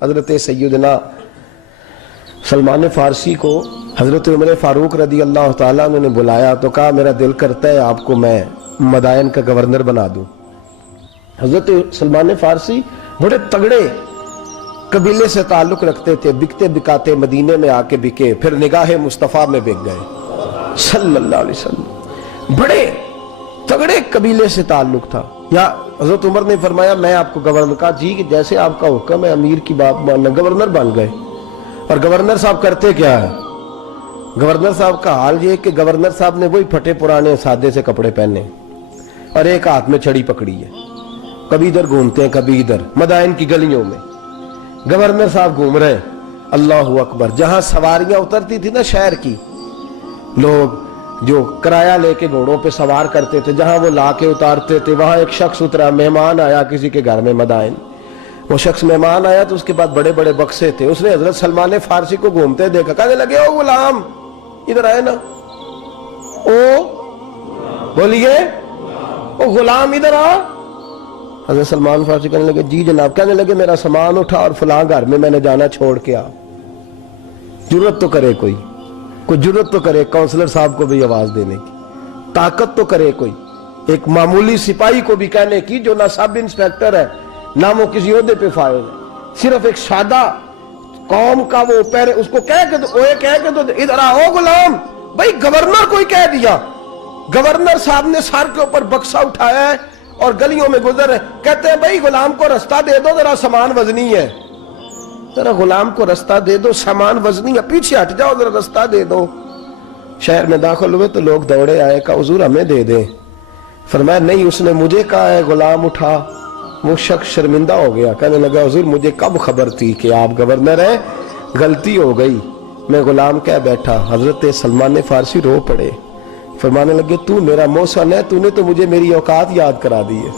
हज़रत सैयदना सलमान फ़ारसी को हज़रत उमर फ़ारूक रदी अल्लाह ताला अन्हु ने बुलाया तो कहा मेरा दिल करता है आपको मैं मदायन का गवर्नर बना दूं। हज़रत सलमान फ़ारसी बड़े तगड़े कबीले से ताल्लुक़ रखते थे, बिकते बिकाते मदीने में आके बिके, फिर निगाह मुस्तफ़ा में बिक गए सल्लल्लाहु अलैहि वसल्लम। बड़े तगड़े कबीले से ताल्लुक़ था। या हज़रत उमर ने फरमाया मैं आपको गवर्नर का जी कि जैसे आपका हुक्म है, अमीर की बात मानना। गवर्नर बन गए। और गवर्नर साहब करते क्या है? गवर्नर साहब का हाल ये कि गवर्नर साहब ने वही फटे पुराने सादे से कपड़े पहने और एक हाथ में छड़ी पकड़ी है, कभी इधर घूमते हैं कभी इधर, मदायन की गलियों में गवर्नर साहब घूम रहे हैं। अल्लाहु अकबर। जहां सवारियां उतरती थी ना शहर की, लोग जो किराया लेके घोड़ों पे सवार करते थे, जहां वो लाके उतारते थे, वहां एक शख्स उतरा, मेहमान आया किसी के घर में मदायन। वो शख्स मेहमान आया तो उसके बाद बड़े बड़े बक्से थे। उसने हजरत सलमान फारसी को घूमते देखा, कहने लगे ओ गुलाम इधर आए ना, ओ बोलिए ओ गुलाम इधर आ। हजरत सलमान फारसी कहने लगे जी जनाब। कहने लगे मेरा सामान उठा और फलां घर में मैंने जाना, छोड़ के आ। जरूरत तो करे कोई जरूरत तो करे काउंसलर साहब को भी आवाज देने की, ताकत तो करे कोई, एक मामूली सिपाही को भी कहने की जो ना सब इंस्पेक्टर है ना वो किसी ओहदे पे फाइल है, सिर्फ एक सादा कौम का वो पैर, उसको कह के तो ओए कह के तो इधर आओ गुलाम। भाई गवर्नर कोई कह दिया। गवर्नर साहब ने सर के ऊपर बक्सा उठाया है और गलियों में गुजर रहे, कहते हैं भाई गुलाम को रास्ता दे दो, जरा सामान वजनी है, जरा गुलाम को रास्ता दे दो, सामान वजनी है, पीछे हट जाओ, जरा रास्ता दे दो। शहर में दाखिल हुए तो लोग दौड़े आए, कहा हुजूर हमें दे दे। फरमाया नहीं, उसने मुझे कहा है गुलाम उठा। वो शख्स शर्मिंदा हो गया, कहने लगा हुजूर मुझे कब खबर थी कि आप गवर्नर हैं, गलती हो गई, मैं गुलाम कह बैठा। हजरत सलमान फारसी रो पड़े, फरमाने लगे तू मेरा मोहसन है, तूने तो मुझे मेरी औकात याद करा दी है।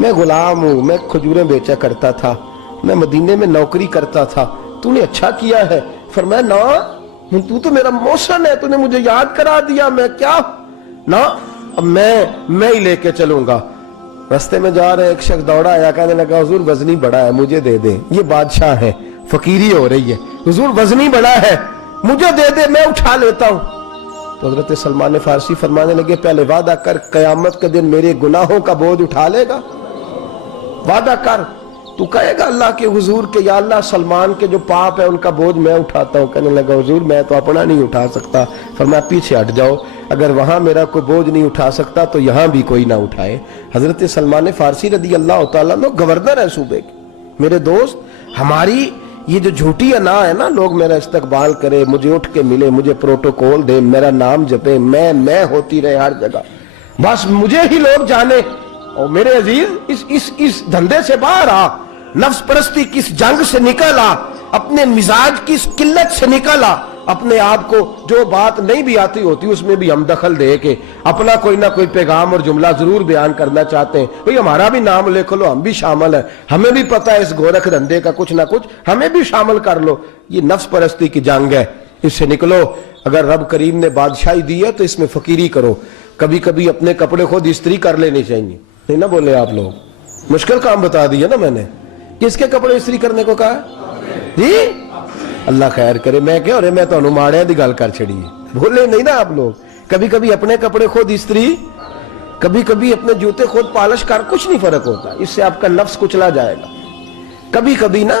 मैं गुलाम हूँ, मैं खजूरें बेचा करता था, मैं मदीने में नौकरी करता था, तूने अच्छा किया है। फरमाया ना तू तो मेरा मोहसन है, तूने मुझे याद करा दिया, मैं क्या ना, अब मैं ही लेके चलूंगा। रास्ते में जा रहे एक शख्स दौड़ा आया, कहने लगा हुजूर वजनी बड़ा है मुझे दे दे, ये बादशाह है, फकीरी हो रही है, हुजूर वजनी बड़ा है मुझे दे दे, मैं उठा लेता हूं। तो हजरत सलमान फारसी फरमाने लगे पहले वादा कर कयामत के दिन मेरे गुनाहों का बोझ उठा लेगा, वादा कर, तू कहेगा अल्लाह के हुजूर के या अल्लाह सलमान के जो पाप है उनका बोझ मैं उठाता हूँ। कहने लगा हुजूर मैं तो अपना नहीं उठा सकता। फरमाया पीछे हट जाओ, अगर वहां मेरा कोई बोझ नहीं उठा सकता तो यहां भी कोई ना उठाए। हजरत सलमान फारसी रदी अल्लाह ताला अन्हु गवर्नर है सूबे के। मेरे दोस्त, हमारी ये जो झूठी अना है ना, लोग मेरा इस्तकबाल करे, मुझे उठ के मिले, मुझे प्रोटोकॉल दे, मेरा नाम जपे, मैं होती रहे हर जगह, बस मुझे ही लोग जाने। और मेरे अजीज इस धंधे से बाहर आ, नफ्स परस्ती की इस जंग से निकल आ, अपने मिजाज की इस किल्लत से निकल आ, अपने आप को जो बात नहीं भी आती होती उसमें भी हम दखल दे के अपना कोई ना कोई पैगाम और जुमला जरूर बयान करना चाहते हैं। भाई हमारा भी नाम लिख लो, हम भी शामिल है, हमें भी पता है इस गोरख धंधे का कुछ ना कुछ, हमें भी शामिल कर लो। ये नफ्स परस्ती की जंग है, इससे निकलो। अगर रब करीम ने बादशाही दी है तो इसमें फकीरी करो। कभी कभी अपने कपड़े खुद इस्त्री कर लेनी चाहिए, नहीं ना बोले आप लोग? मुश्किल काम बता दिया ना मैंने। किसके कपड़े इस्त्री करने को कहा जी? अल्लाह खैर करे। मैं क्या मैं तो माड़िया की गल कर छड़ी है, बोले नहीं ना आप लोग। कभी कभी अपने कपड़े खुद इस्त्री, कभी कभी अपने जूते खुद पॉलिश कर, कुछ नहीं फर्क होता, इससे आपका नफ्स कुचला जाएगा। कभी कभी ना,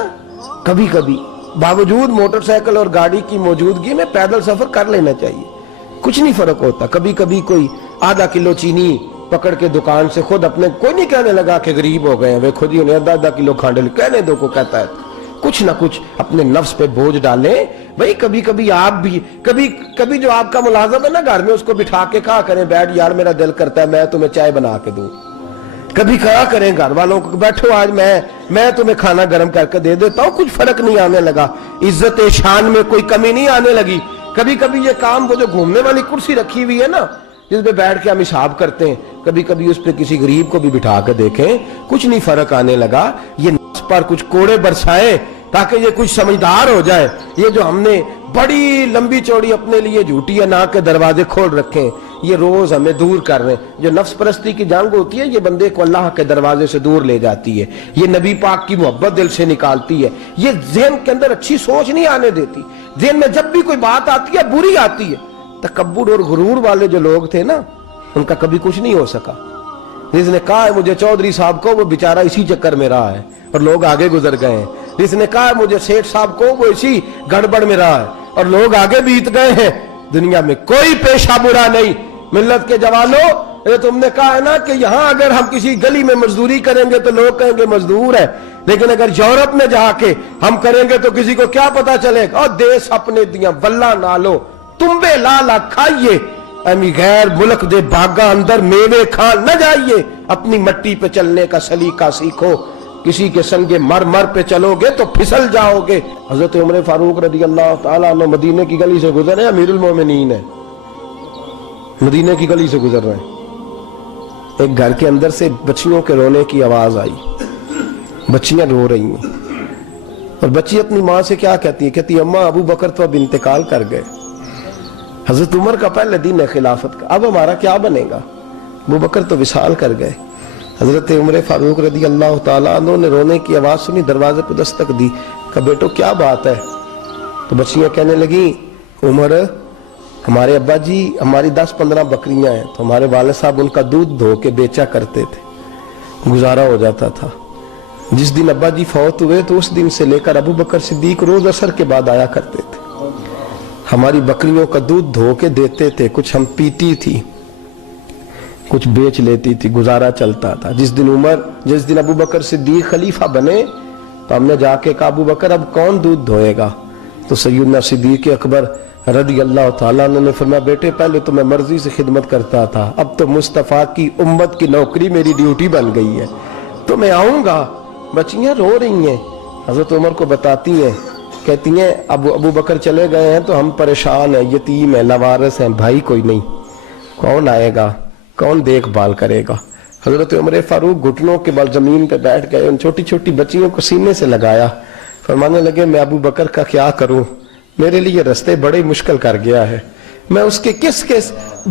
कभी कभी बावजूद मोटरसाइकिल और गाड़ी की मौजूदगी में पैदल सफर कर लेना चाहिए, कुछ नहीं फर्क होता। कभी कभी कोई आधा किलो चीनी पकड़ के दुकान से खुद अपने, कोई नहीं कहने लगा कि गरीब हो गए, वे खुद ही उन्हें आधा किलो खांड कहने दो को कहता है। कुछ ना कुछ अपने नफ्स पे बोझ डाले। भाई कभी कभी आप भी, कभी जो आपका मुलाजिम है ना घर में, उसको बिठा के कहा करें बैठ यार मेरा दिल करता है मैं तुम्हें चाय बना के दूं। कभी कहा करें घर वालों को बैठो आज मैं तुम्हें खाना गर्म करके दे देता हूं, कुछ फर्क नहीं आने लगा, इज्जत शान में कोई कमी नहीं आने लगी। कभी कभी ये काम, वो जो घूमने वाली कुर्सी रखी हुई है ना जिस पे बैठ के हम हिसाब करते हैं, कभी कभी उस पे किसी गरीब को भी बिठा कर देखें, कुछ नहीं फर्क आने लगा। ये नफ्स पर कुछ कोड़े बरसाए ताकि ये कुछ समझदार हो जाए। ये जो हमने बड़ी लंबी चौड़ी अपने लिए झूठी अना के दरवाजे खोल रखे हैं, یہ روز ہمیں دور کر رہے ہیں. جو نفس پرستی کی جنگ ہوتی ہے یہ بندے کو اللہ کے دروازے سے دور لے جاتی ہے, یہ نبی پاک کی محبت دل سے نکالتی ہے, یہ ذہن کے اندر اچھی سوچ نہیں آنے دیتی. ذہن میں جب بھی کوئی بات آتی ہے بری آتی ہے. تکبر اور غرور والے جو لوگ تھے نا ان کا کبھی کچھ نہیں ہو سکا. جس نے کہا ہے مجھے چودھری صاحب کو, وہ بیچارہ اسی چکر میں رہا ہے اور لوگ آگے گزر گئے ہیں. جس نے کہا ہے مجھے سیٹھ صاحب کو, وہ اسی گڑبڑ میں رہا ہے اور لوگ آگے بیت گئے ہیں. دنیا میں کوئی پیشہ برا نہیں. ملت کے جوانوں, تم نے کہا ہے نا کہ یہاں اگر ہم کسی گلی میں مزدوری کریں گے تو لوگ کہیں گے مزدور ہے, لیکن اگر یورپ میں جا کے ہم کریں گے تو کسی کو کیا پتا چلے گا, اور دیس اپنے دیاں بلہ نالو تمبے لالا کھائیے, امی غیر ملک دے باغاں اندر میوے کھان نہ جائیے, اپنی مٹی پہ چلنے کا سلیقہ سیکھو. کسی کے سنگ مر پہ چلو گے تو پھسل جاؤ گے. حضرت عمر فاروق رضی اللہ تعالیٰ عنہ مدینے کی گلی سے گزرے, امیر المومنین ہے, مدینے کی گلی سے گزر رہے ہیں. ایک گھر کے اندر سے بچیوں کے رونے کی آواز آئی. بچیاں رو رہی ہیں اور بچی اپنی ماں سے کیا کہتی ہے, کہتی اماں ابو بکر تو اب انتقال کر گئے. حضرت عمر کا پہلے دن ہے خلافت کا, اب ہمارا کیا بنے گا؟ ابو بکر تو وصال کر گئے. حضرت عمر فاروق رضی اللہ تعالیٰ عنہ نے رونے کی آواز سنی, دروازے پہ دستک دی, کہا بیٹو کیا بات ہے؟ تو بچیاں کہنے لگی عمر ہمارے ابا جی ہماری 10-15 بکریاں ہیں, تو ہمارے والد صاحب ان کا دودھ دھو کے بیچا کرتے تھے, گزارا ہو جاتا تھا. جس دن ابا جی فوت ہوئے تو اس دن سے لے کر ابو بکر صدیق روز عصر کے بعد آیا کرتے تھے, ہماری بکریوں کا دودھ دھو کے دیتے تھے, کچھ ہم پیتی تھی کچھ بیچ لیتی تھی, گزارا چلتا تھا. جس دن ابو بکر صدیق خلیفہ بنے تو ہم نے جا کے کہا ابو بکر اب کون دودھ دھوئے گا؟ تو سیدنا صدیق اکبر رضی اللہ تعالیٰ عنہ نے فرمایا بیٹے پہلے تو میں مرضی سے خدمت کرتا تھا, اب تو مصطفیٰ کی امت کی نوکری میری ڈیوٹی بن گئی ہے, تو میں آؤں گا. بچیاں رو رہی ہیں, حضرت عمر کو بتاتی ہیں, کہتی ہیں ابو بکر چلے گئے ہیں تو ہم پریشان ہیں, یتیم ہیں, لاوارث ہیں, بھائی کوئی نہیں, کون آئے گا, کون دیکھ بھال کرے گا؟ حضرت عمر فاروق گھٹنوں کے بل زمین پہ بیٹھ گئے, ان چھوٹی چھوٹی بچیوں کو سینے سے لگایا, فرمانے لگے میں ابو بکر کا کیا کروں, میرے لیے رستے بڑے مشکل کر گیا ہے. میں اس کے کس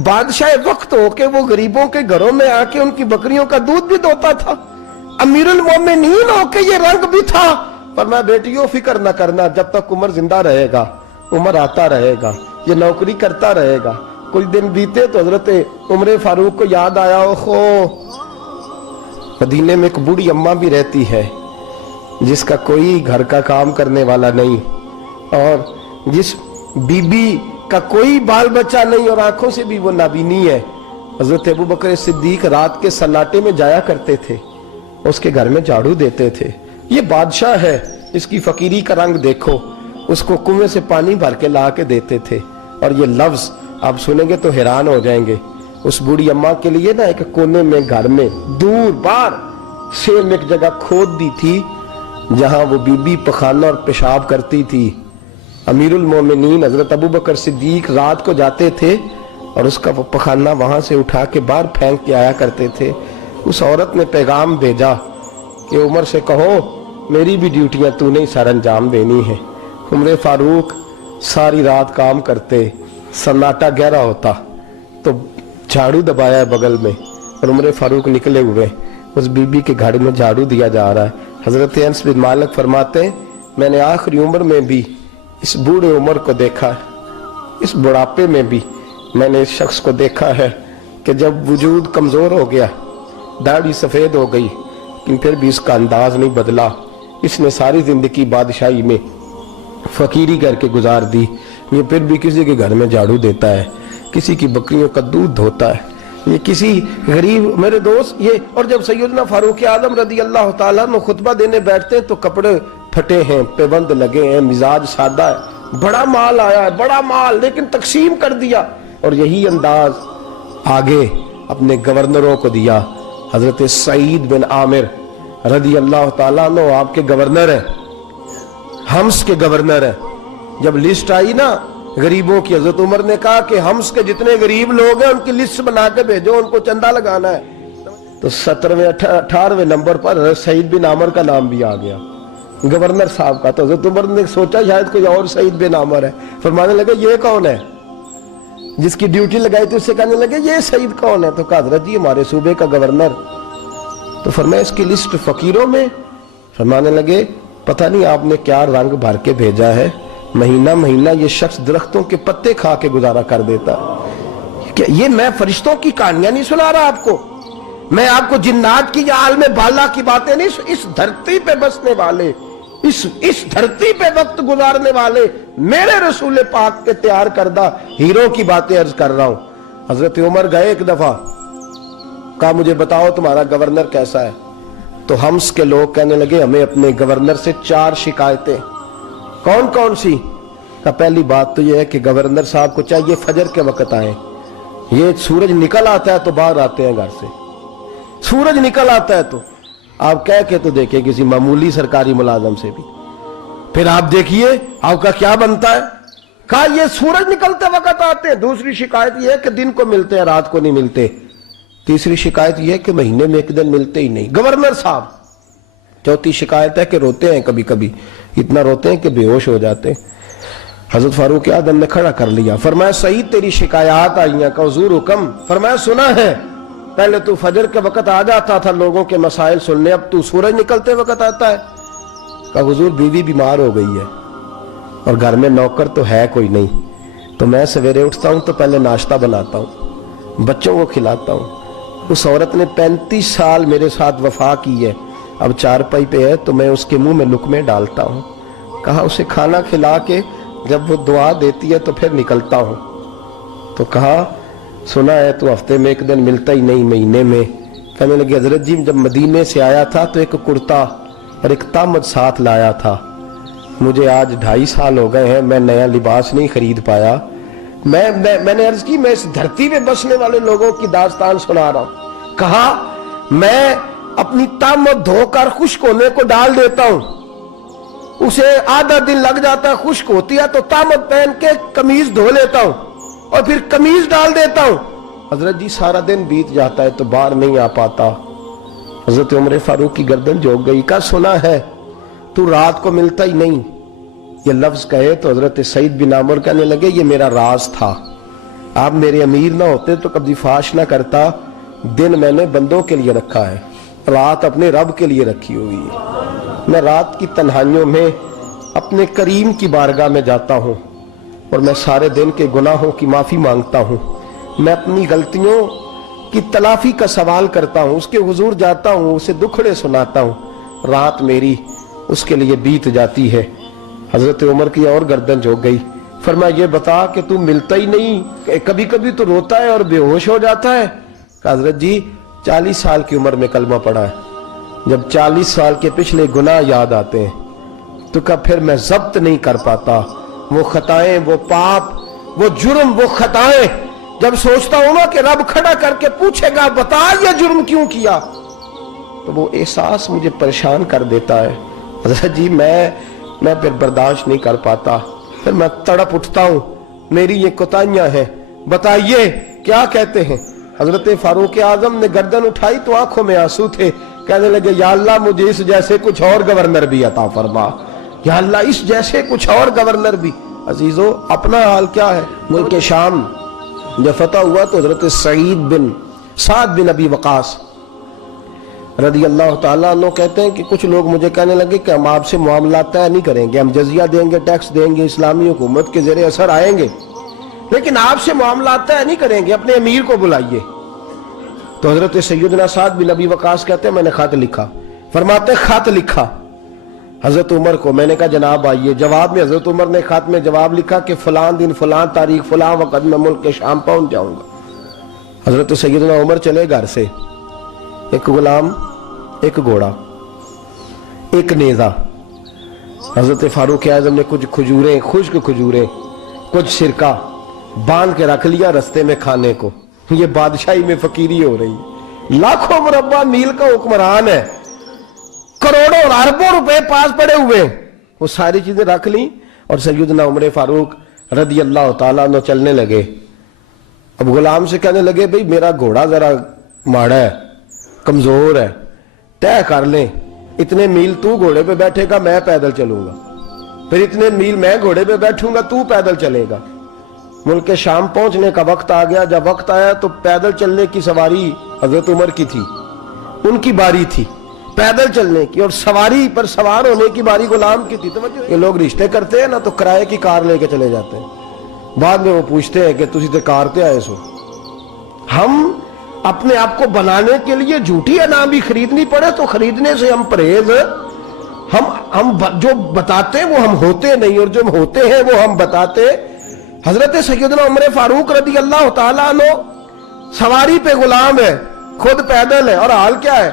بادشاہ وقت ہو کے وہ غریبوں کے گھروں میں آ کے ان کی بکریوں کا دودھ بھی دوتا تھا, امیر المومنین ہو کے یہ رنگ بھی تھا. پر میں بیٹیوں فکر نہ کرنا, جب تک عمر زندہ رہے گا, عمر آتا رہے گا, یہ نوکری کرتا رہے گا. کچھ دن بیتے تو حضرت عمر فاروق کو یاد آیا, اوہو مدینے میں ایک بوڑھی اماں بھی رہتی ہے جس کا کوئی گھر کا کام کرنے والا نہیں, اور جس بی بی کا کوئی بال بچہ نہیں, اور آنکھوں سے بھی وہ نابینی ہے. حضرت ابو بکر صدیق رات کے سناٹے میں جایا کرتے تھے, اس کے گھر میں جھاڑو دیتے تھے. یہ بادشاہ ہے, اس کی فقیری کا رنگ دیکھو, اس کو کنویں سے پانی بھر کے لا کے دیتے تھے. اور یہ لفظ آپ سنیں گے تو حیران ہو جائیں گے. اس بوڑھی اماں کے لیے نا ایک کونے میں گھر میں دور بار سیم ایک جگہ کھود دی تھی جہاں وہ بی بی پخانہ اور پیشاب کرتی تھی. امیر المومنین حضرت ابو بکر صدیق رات کو جاتے تھے اور اس کا وہ پخانہ وہاں سے اٹھا کے باہر پھینک کے آیا کرتے تھے. اس عورت نے پیغام بھیجا کہ عمر سے کہو میری بھی ڈیوٹیاں تو نے سر انجام دینی ہے. عمر فاروق ساری رات کام کرتے, سناٹا گہرا ہوتا تو جھاڑو دبایا ہے بغل میں, اور عمر فاروق نکلے ہوئے, اس بی بی کے گھر میں جھاڑو دیا جا رہا ہے. حضرت انس بن مالک فرماتے ہیں میں نے آخری عمر میں بھی اس بوڑھے عمر کو دیکھا ہے, اس بڑھاپے میں بھی میں نے اس شخص کو دیکھا ہے کہ جب وجود کمزور ہو گیا, داڑھی سفید ہو گئی, لیکن پھر بھی اس کا انداز نہیں بدلا. اس نے ساری زندگی بادشاہی میں فقیری کر کے گزار دی, یہ پھر بھی کسی کے گھر میں جھاڑو دیتا ہے, کسی کی بکریوں کا دودھ دھوتا ہے, یہ کسی غریب میرے دوست یہ. اور جب سیدنا فاروق اعظم رضی اللہ تعالیٰ عنہ خطبہ دینے بیٹھتے ہیں تو کپڑے پھٹے ہیں, پیبند لگے ہیں, مزاج سادہ ہے, بڑا مال آیا ہے, بڑا مال, لیکن تقسیم کر دیا. اور یہی انداز آگے اپنے گورنروں کو دیا. حضرت سعید بن عامر رضی اللہ تعالیٰ عنہ آپ کے گورنر ہیں, حمص کے گورنر ہیں. جب لسٹ آئی نا غریبوں کی, حضرت عمر نے کہا کہ حمص کے جتنے غریب لوگ ہیں ان کی لسٹ بنا کے بھیجو, ان کو چندہ لگانا ہے. تو 17ویں 18ویں نمبر پر حضرت سعید بن عامر کا نام بھی آ گیا, گورنر صاحب کا. تو حضرت عمر نے سوچا شاید کوئی اور سعید بن عامر ہے, فرمانے لگے یہ کون ہے؟ جس کی ڈیوٹی لگائی تھی اس سے کہنے لگے یہ سعید کون ہے؟ تو کہا حضرت جی ہمارے صوبے کا گورنر۔ تو فرمایا اس کی لسٹ فقیروں میں؟ فرمانے لگے پتہ نہیں آپ نے کیا رنگ بھر کے بھیجا ہے، مہینہ مہینہ یہ شخص درختوں کے پتے کھا کے گزارا کر دیتا۔ کہ یہ میں فرشتوں کی کہانیاں نہیں سنا رہا آپ کو، میں آپ کو جنات کی یا عالم بالا کی باتیں نہیں، اس دھرتی پہ بسنے والے، اس دھرتی پہ وقت گزارنے والے میرے رسول پاک کے تیار کردہ ہیرو کی باتیں عرض کر رہا ہوں۔ حضرت عمر گئے ایک دفعہ، کہا مجھے بتاؤ تمہارا گورنر کیسا ہے؟ تو ہمس کے لوگ کہنے لگے ہمیں اپنے گورنر سے 4 شکایتیں۔ کون کون سی؟ کہا پہلی بات تو یہ ہے کہ گورنر صاحب کو چاہیے فجر کے وقت آئیں، یہ سورج نکل آتا ہے تو باہر آتے ہیں گھر سے، سورج نکل آتا ہے تو آپ کہہ کے تو دیکھیں کسی معمولی سرکاری ملازم سے بھی، پھر آپ دیکھیے آپ کا کیا بنتا ہے۔ کہا یہ سورج نکلتے وقت آتے ہیں۔ دوسری شکایت یہ ہے کہ دن کو ملتے ہیں رات کو نہیں ملتے۔ تیسری شکایت یہ ہے کہ مہینے میں ایک دن ملتے ہی نہیں گورنر صاحب۔ چوتھی شکایت ہے کہ روتے ہیں، کبھی کبھی اتنا روتے ہیں کہ بے ہوش ہو جاتے ہیں۔ حضرت فاروق اعظم نے کھڑا کر لیا، فرمایا سعید تیری شکایات آئی ہیں۔ کہ حضور حکم۔ فرمایا سنا ہے، پہلے تو فجر کے وقت آ جاتا تھا لوگوں کے مسائل سننے، اب تو سورج نکلتے وقت آتا ہے۔ کہ حضور بیوی بیمار ہو گئی ہے اور گھر میں نوکر تو ہے کوئی نہیں، تو میں سویرے اٹھتا ہوں تو پہلے ناشتہ بناتا ہوں، بچوں کو کھلاتا ہوں۔ اس عورت نے 35 سال میرے ساتھ وفا کی ہے، اب چارپائی پہ ہے تو میں اس کے منہ میں لقمے ڈالتا ہوں۔ کہا اسے کھانا کھلا کے جب وہ دعا دیتی ہے تو پھر نکلتا ہوں۔ تو کہا سنا ہے تو ہفتے میں ایک دن ملتا ہی نہیں، مہینے میں۔ کہنے لگے حضرت جی جب مدینے سے آیا تھا تو ایک کرتا اور ایک تامد ساتھ لایا تھا، مجھے آج 2.5 سال ہو گئے ہیں، میں نیا لباس نہیں خرید پایا۔ میں نے عرض کی میں اس دھرتی پہ بسنے والے لوگوں کی داستان سنا رہا ہوں۔ کہا میں اپنی تامد دھو کر خشک ہونے کو ڈال دیتا ہوں، اسے آدھا دن لگ جاتا ہے، خشک ہوتی ہے تو تامد پہن کے قمیض دھو لیتا ہوں اور پھر قمیض ڈال دیتا ہوں۔ حضرت جی سارا دن بیت جاتا ہے تو باہر نہیں آ پاتا۔ حضرت عمر فاروق کی گردن جھک گئی۔ کہا سنا ہے تو رات کو ملتا ہی نہیں۔ یہ لفظ کہے تو حضرت سعید بن عمر کہنے لگے یہ میرا راز تھا، آپ میرے امیر نہ ہوتے تو کبھی فاش نہ کرتا، دن میں نے بندوں کے لیے رکھا ہے، رات اپنے رب کے لیے رکھی ہوئی ہے۔ میں رات کی تنہائیوں میں اپنے کریم کی بارگاہ میں جاتا ہوں اور میں سارے دن کے گناہوں کی معافی مانگتا ہوں، میں اپنی غلطیوں کی تلافی کا سوال کرتا ہوں، اس کے حضور جاتا ہوں، اسے دکھڑے سناتا ہوں، رات میری اس کے لیے بیت جاتی ہے۔ حضرت عمر کی اور گردن جھک گئی۔ فرمایا یہ بتا کہ تو ملتا ہی نہیں، کبھی کبھی تو روتا ہے اور بے ہوش ہو جاتا ہے۔ کہ حضرت جی 40 سال کی عمر میں کلمہ پڑھا ہے، جب 40 سال کے پچھلے گناہ یاد آتے ہیں تو کہا پھر میں ضبط نہیں کر پاتا، وہ خطائیں، وہ پاپ، وہ جرم، وہ خطائیں، جب سوچتا ہوں نا کہ رب کھڑا کر کے پوچھے گا بتا یہ جرم کیوں کیا، تو وہ احساس مجھے پریشان کر دیتا ہے۔ حضرت جی میں پھر برداشت نہیں کر پاتا، پھر میں تڑپ اٹھتا ہوں، میری یہ کوتاہیاں ہیں، بتائیے کیا کہتے ہیں۔ حضرت فاروق اعظم نے گردن اٹھائی تو آنکھوں میں آنسو تھے، کہنے لگے یا اللہ مجھے اس جیسے کچھ اور گورنر بھی عطا فرما، یا اللہ اس جیسے کچھ اور گورنر بھی۔ عزیزو اپنا حال کیا ہے؟ ملک شام جب فتح ہوا تو حضرت سعد بن ابی وقاص رضی اللہ تعالیٰ عنہ کہتے ہیں کہ کچھ لوگ مجھے کہنے لگے کہ ہم آپ سے معاملات طے نہیں کریں گے، ہم جزیہ دیں گے، ٹیکس دیں گے، اسلامی حکومت کے زیر اثر آئیں گے، لیکن آپ سے معاملات طے نہیں کریں گے، اپنے امیر کو بلائیے۔ تو حضرت سیدنا سعد بن ابی وقاص کہتے ہیں میں نے خط لکھا، فرماتے خط لکھا حضرت عمر کو، میں نے کہا جناب آئیے۔ جواب میں حضرت عمر نے خط میں جواب لکھا کہ فلاں دن فلاں تاریخ فلاں وقت میں ملک کے شام پہنچ جاؤں گا۔ حضرت سیدنا عمر چلے گھر سے، ایک غلام، ایک گھوڑا، ایک نیزہ۔ حضرت فاروق اعظم نے کچھ کھجوریں، خشک کھجوریں، کچھ سرکہ باندھ کے رکھ لیا رستے میں کھانے کو۔ یہ بادشاہی میں فقیری ہو رہی ہے، لاکھوں مربع میل کا حکمران ہے، کروڑوں اور اربوں روپے پاس پڑے ہوئے، وہ ساری چیزیں رکھ لیں اور سیدنا عمر فاروق رضی اللہ تعالیٰ عنہ چلنے لگے۔ اب غلام سے کہنے لگے بھئی میرا گھوڑا ذرا ماڑا ہے، کمزور ہے، طے کر لیں، اتنے میل تو گھوڑے پہ بیٹھے گا میں پیدل چلوں گا، پھر اتنے میل میں گھوڑے پہ بیٹھوں گا تو پیدل چلے گا۔ मुल्क शाम पहुंचने का वक्त आ गया। जब वक्त आया तो पैदल चलने की सवारी हजरत उमर की थी, उनकी बारी थी पैदल चलने की, और सवारी पर सवार होने की बारी गुलाम की थी। तो ये लोग रिश्ते करते हैं ना तो किराए की कार लेके चले जाते हैं, बाद में वो पूछते हैं कि तुझे तो कार ते आए सो। हम अपने आप को बनाने के लिए झूठी अना भी खरीदनी पड़े तो खरीदने से हम परहेज। हम जो बताते हैं वो हम होते नहीं, और जो हम होते हैं वो हम बताते। हजरत सैयदना उमर फारूक रदी अल्लाह ताला अन्हु सवारी पे गुलाम है, खुद पैदल है, और हाल क्या है,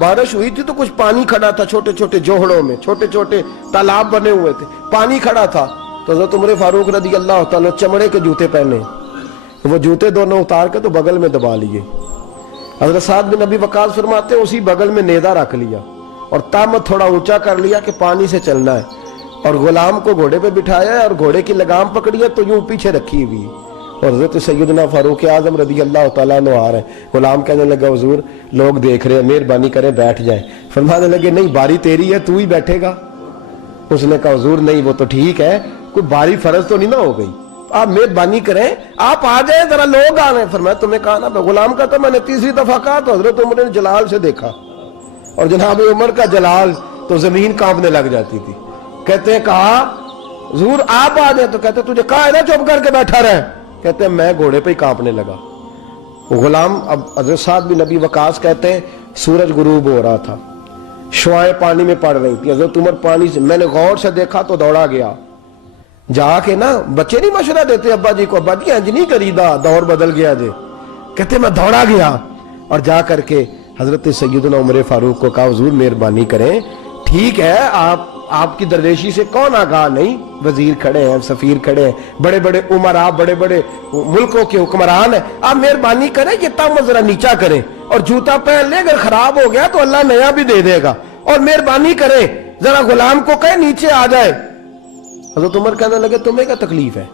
बारिश हुई थी तो कुछ पानी खड़ा था, छोटे छोटे जोहड़ों में छोटे छोटे तालाब बने हुए थे, पानी खड़ा था। तो हजरत उमर फारूक रदी अल्लाह ताला चमड़े के जूते पहने, वो जूते दोनों उतार के तो बगल में दबा लिए। हजरत साद बिन नबी वकास फरमाते हैं उसी बगल में नेदा रख लिया और तामत थोड़ा ऊंचा कर लिया कि पानी से चलना है, और गुलाम को घोड़े पे बिठाया है और घोड़े की लगाम पकड़ी है तो यूं पीछे रखी हुई। और हजरत सैयदना फारूक आजम रदी अल्लाह तआला अन्हु आ रहे हैं। गुलाम कहने लगा हुजूर लोग देख रहे हैं, मेहरबानी करें बैठ जाए। फरमाने लगे नहीं, बारी तेरी है, तू ही बैठेगा। उसने कहा हुजूर नहीं, वो तो ठीक है, कोई बारी फर्ज तो नहीं ना हो गई, आप मेहरबानी करें, आप आ जाए, जरा लोग आ रहे हैं। फरमाया तुम्हें कहा ना, गुलाम का तो मैंने तीसरी दफा कहा तो हजरत उमर ने जलाल से देखा, और जनाब उमर का जलाल तो जमीन कांपने लग जाती थी। कहते हैं कहा हुजूर आप आ जाए, तो कहते तुझे कहा है ना चुप करके बैठा रहे। कहते हैं मैं घोड़े पे ही कांपने लगा। गुलाम अब हजरत साद बिन नबी वकास कहते हैं सूरज गुरूब हो रहा था, शुआएं पानी में पड़ रही थी। हजरत उमर पानी से, मैंने गौर से देखा तो दौड़ा गया, जाके ना बच्चे नहीं मशवरा देते अब्बा जी को, अब्बा जी इंज नहीं करीदा, दौर बदल गया जे। कहते मैं दौड़ा गया और जा करके हजरत सैयदना उमर फारूक को कहा हुजूर मेहरबानी करें, ठीक है आपकी दरवेशी से कौन आगाह नहीं, वजीर खड़े हैं, सफीर खड़े हैं, बड़े बड़े उमरा, बड़े बड़े मुल्कों के हुक्मरान हैं, आप मेहरबानी करें ये तामत जरा नीचा करें और जूता पहन ले, अगर खराब हो गया तो अल्लाह नया भी दे देगा, और मेहरबानी करें जरा गुलाम को कहे नीचे आ जाए। हजरत उमर कहने लगे तुम्हें क्या तकलीफ है?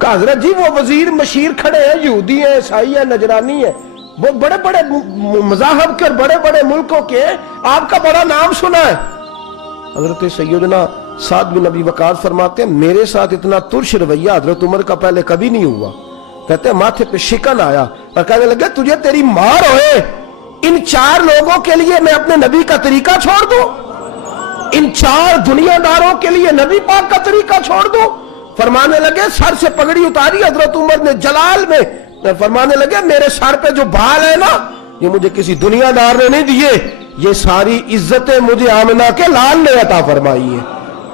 कहा हजरत जी वो वजीर मशीर खड़े हैं, यहूदी है, ईसाई है, नजरानी है, वो बड़े बड़े मज़ाहब के और बड़े बड़े मुल्कों के, आपका बड़ा नाम सुना है। हजरत सैयदना साद बिन नबी वकास फरमाते हैं मेरे साथ इतना तुर्श रवैया हजरत उमर का पहले कभी नहीं हुआ। कहते हैं माथे पे शिकन आया और कहने लगे तुझे तेरी मार होए, इन चार लोगों के लिए मैं अपने नबी का तरीका छोड़ दूं, इन चार दुनियादारों के लिए नबी पाक का तरीका छोड़ दूं। फरमाने लगे सर से पगड़ी उतारी हजरत उमर ने जलाल में, फरमाने लगे मेरे सर पे जो बाल है ना ये मुझे किसी दुनियादार ने नहीं दिए, ये सारी इज्जतें मुझे आमिना के लाल ने अता फरमाई है,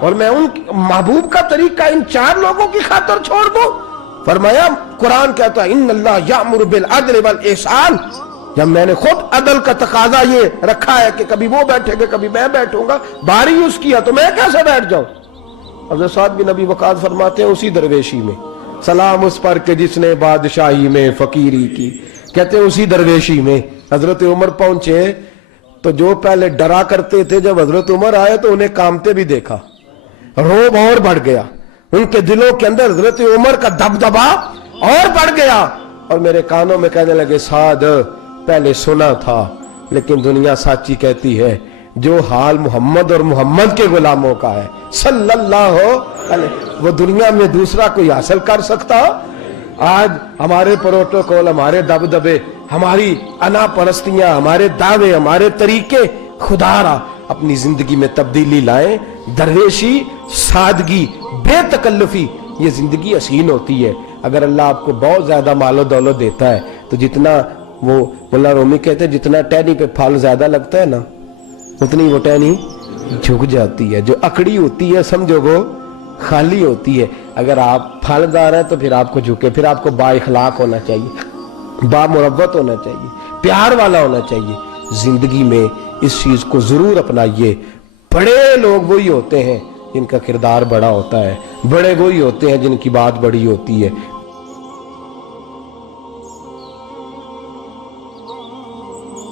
और मैं उन महबूब का तरीका इन चार लोगों की खातिर छोड़ दूं। फरमाया कुरान कहता है इन्नल्लाह यामुरु बिल अदल वल ihsan, जब मैंने खुद अदल का तकाजा ये रखा है कि कभी वो बैठेगा कभी मैं बैठूंगा, बारी उसकी है तो मैं कैसे बैठ जाऊं। हज़रत साद बिन नबी वकास फरमाते हैं उसी दरवेशी में सलाम उस पर के जिसने बादशाही में फकीरी की। कहते हैं उसी दरवेशी में हजरत उमर पहुंचे तो जो पहले डरा करते थे जब हजरत उमर आए तो उन्हें कामते भी देखा, रोब और बढ़ गया, उनके दिलों के अंदर हजरत उमर का दबदबा और बढ़ गया, और मेरे कानों में कहने लगे साद पहले सुना था लेकिन दुनिया साची कहती है जो हाल मोहम्मद और मोहम्मद के गुलामों का है सल्लल्लाहु अलैहि, वो दुनिया में दूसरा कोई हासिल कर सकता। आज हमारे प्रोटोकॉल, हमारे दबदबे, हमारी अना परस्तियां, हमारे दावे, हमारे तरीके, खुदारा अपनी जिंदगी में तब्दीली लाएं। दरवेशी, सादगी, बेतकल्लुफी, ये जिंदगी हसीन होती है। अगर अल्लाह आपको बहुत ज्यादा मालो दौलत देता है तो जितना वो मुल्ला रूमी कहते हैं जितना टहनी पे फल ज्यादा लगता है ना उतनी वो टहनी झुक जाती है, जो अकड़ी होती है समझो वो खाली होती है। अगर आप फलदार हैं तो फिर आपको झुके, फिर आपको बाइखलाक होना चाहिए, बामुरव्वत होना चाहिए, प्यार वाला होना चाहिए। जिंदगी में इस चीज को जरूर अपनाइए। बड़े लोग वही होते हैं जिनका किरदार बड़ा होता है, बड़े वही होते हैं जिनकी बात बड़ी होती है।